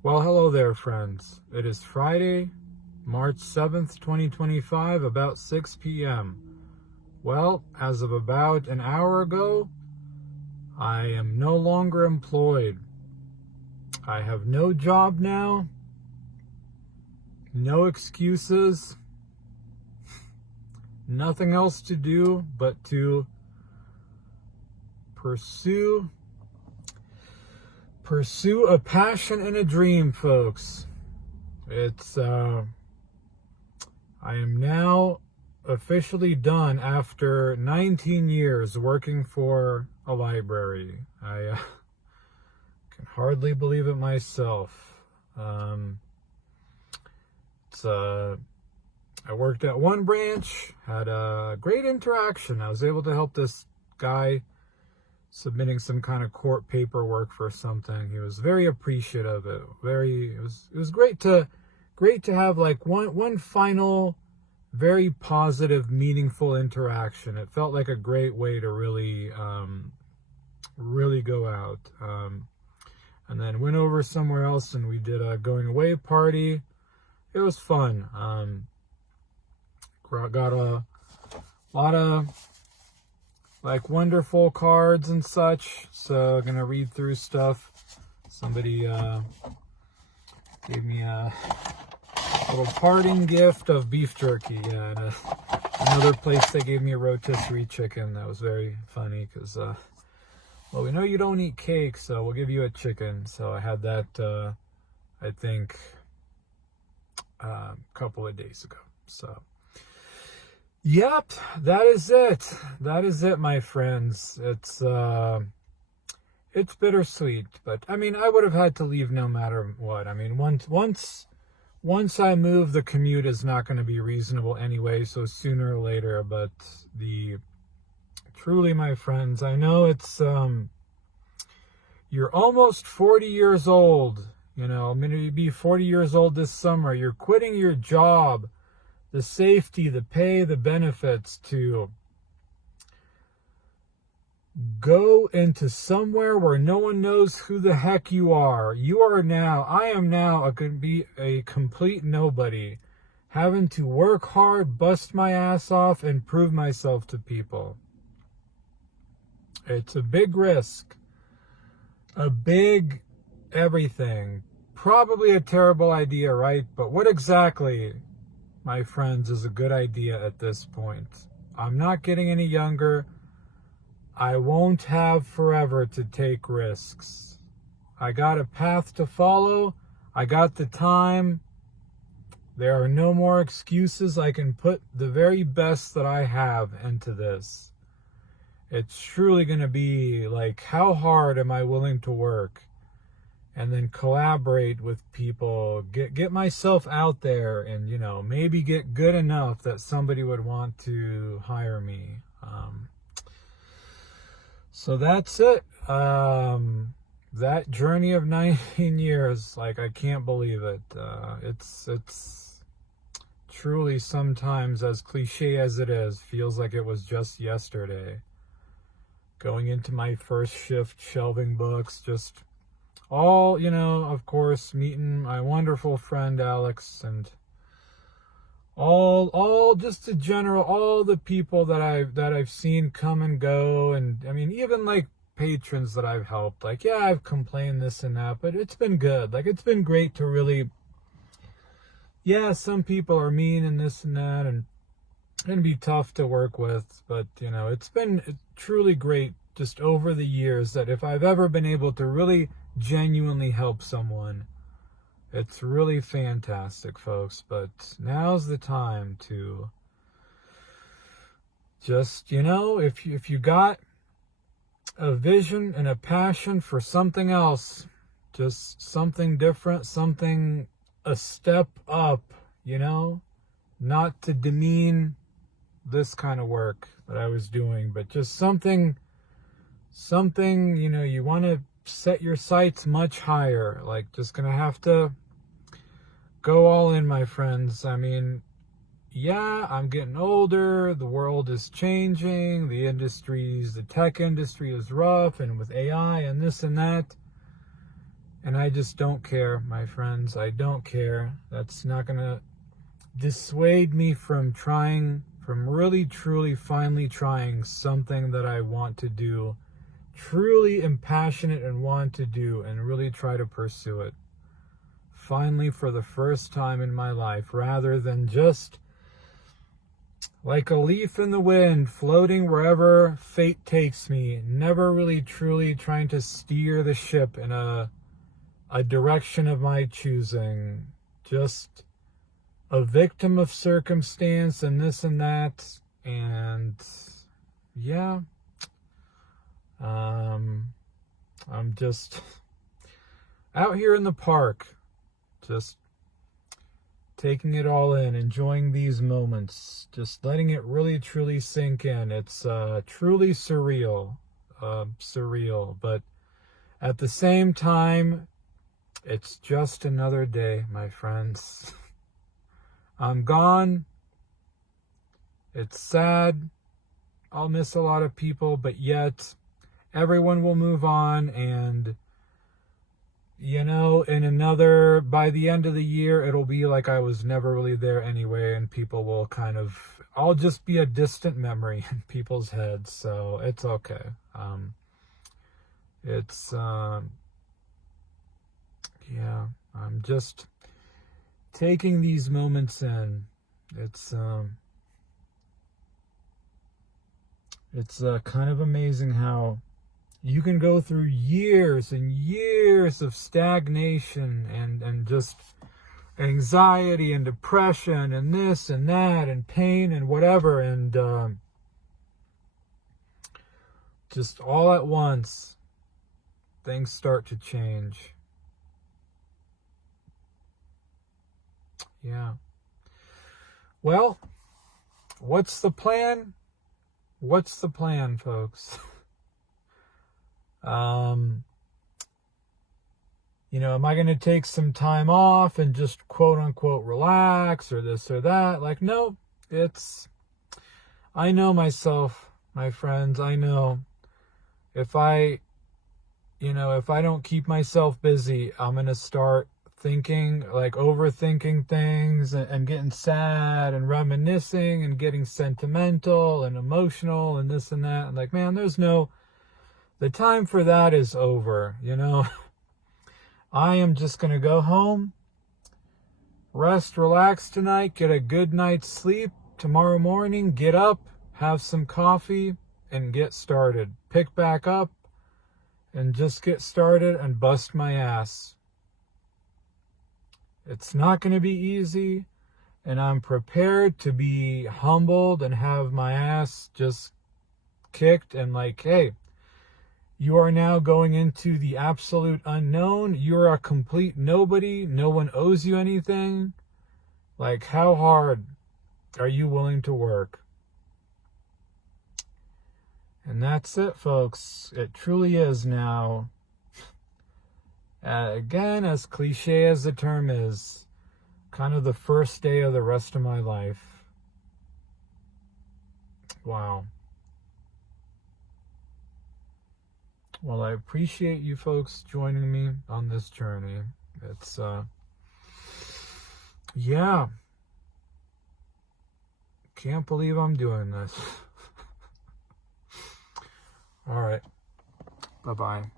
Well, hello there, friends. It is Friday, March 7th, 2025, about 6 p.m. Well, as of about an hour ago, I am no longer employed. I have no job now, no excuses, nothing else to do but to pursue a passion and a dream, folks. I am now officially done after 19 years working for a library. I can hardly believe it myself. I worked at one branch, had a great interaction. I was able to help this guy submitting some kind of court paperwork for something. He was very appreciative. It was great to have like one final very positive, meaningful interaction. It felt like a great way to really go out. And then went over somewhere else and we did a going away party. It was fun. Got a lot of like wonderful cards and such. So I'm gonna read through stuff. Somebody gave me a little parting gift of beef jerky. Yeah, and another place they gave me a rotisserie chicken. That was very funny because, well, we know you don't eat cake, so we'll give you a chicken. So I had that, I think, a couple of days ago. So, yep, that is it. That is it, my friends. It's bittersweet, but I mean, I would have had to leave no matter what. I mean, once I move, the commute is not going to be reasonable anyway, so sooner or later. But truly, my friends, I know it's you're almost 40 years old. You know, I'm going to be 40 years old this summer. You're quitting your job, the safety, the pay, the benefits to go into somewhere where no one knows who the heck you are. I am now going to be a complete nobody, having to work hard, bust my ass off, and prove myself to people. It's a big risk, a big everything. Probably a terrible idea, right? But what exactly, my friends, is a good idea at this point? I'm not getting any younger. I won't have forever to take risks. I got a path to follow. I got the time. There are no more excuses. I can put the very best that I have into this. It's truly going to be like, how hard am I willing to work? And then collaborate with people, get myself out there and, you know, maybe get good enough that somebody would want to hire me. So that's it. That journey of 19 years, like, I can't believe it. It's truly sometimes, as cliche as it is, feels like it was just yesterday. Going into my first shift, shelving books, just all, you know, of course, meeting my wonderful friend Alex and all just the general, all the people that I've seen come and go. And I mean, even like patrons that I've helped, like, yeah, I've complained this and that, but it's been good. Like, it's been great to really, yeah, some people are mean and this and that and be tough to work with, but you know, it's been truly great just over the years that if I've ever been able to really genuinely help someone, it's really fantastic, folks. But now's the time to just, you know, if you got a vision and a passion for something else, just something different, something a step up, you know, not to demean this kind of work that I was doing, but just something, you know, you want to set your sights much higher. Like, just gonna have to go all in, my friends. I mean, yeah, I'm getting older, the world is changing, the tech industry is rough, and with AI and this and that, And I just don't care, my friends. I don't care. That's not going to dissuade me from trying, from really, truly, finally trying something that I want to do, truly am passionate and want to do, and really try to pursue it. Finally, for the first time in my life, rather than just like a leaf in the wind, floating wherever fate takes me, never really truly trying to steer the ship in a direction of my choosing, just a victim of circumstance and this and that. And yeah, I'm just out here in the park, just taking it all in, enjoying these moments, just letting it really truly sink in. It's truly surreal, but at the same time, it's just another day, my friends. I'm gone. It's sad. I'll miss a lot of people, but yet everyone will move on. And, you know, by the end of the year, it'll be like I was never really there anyway. And people will I'll just be a distant memory in people's heads. So it's okay. Yeah, I'm just taking these moments in. It's kind of amazing how you can go through years and years of stagnation and just anxiety and depression and this and that and pain and whatever, and just all at once things start to change. Yeah. Well, what's the plan? What's the plan, folks? You know, am I going to take some time off and just quote unquote relax or this or that? Like, no, I know myself, my friends. I know if I don't keep myself busy, I'm going to start thinking, like overthinking things and getting sad and reminiscing and getting sentimental and emotional and this and that. And like, man, the time for that is over, you know. I am just going to go home, rest, relax tonight, get a good night's sleep. Tomorrow morning, get up, have some coffee, and get started. Pick back up and just get started and bust my ass. It's not going to be easy, and I'm prepared to be humbled and have my ass just kicked and like, hey, you are now going into the absolute unknown. You're a complete nobody. No one owes you anything. Like, how hard are you willing to work? And that's it, folks. It truly is now. Again, as cliche as the term is, kind of the first day of the rest of my life. Wow. Well, I appreciate you folks joining me on this journey. It's, yeah. Can't believe I'm doing this. All right. Bye-bye.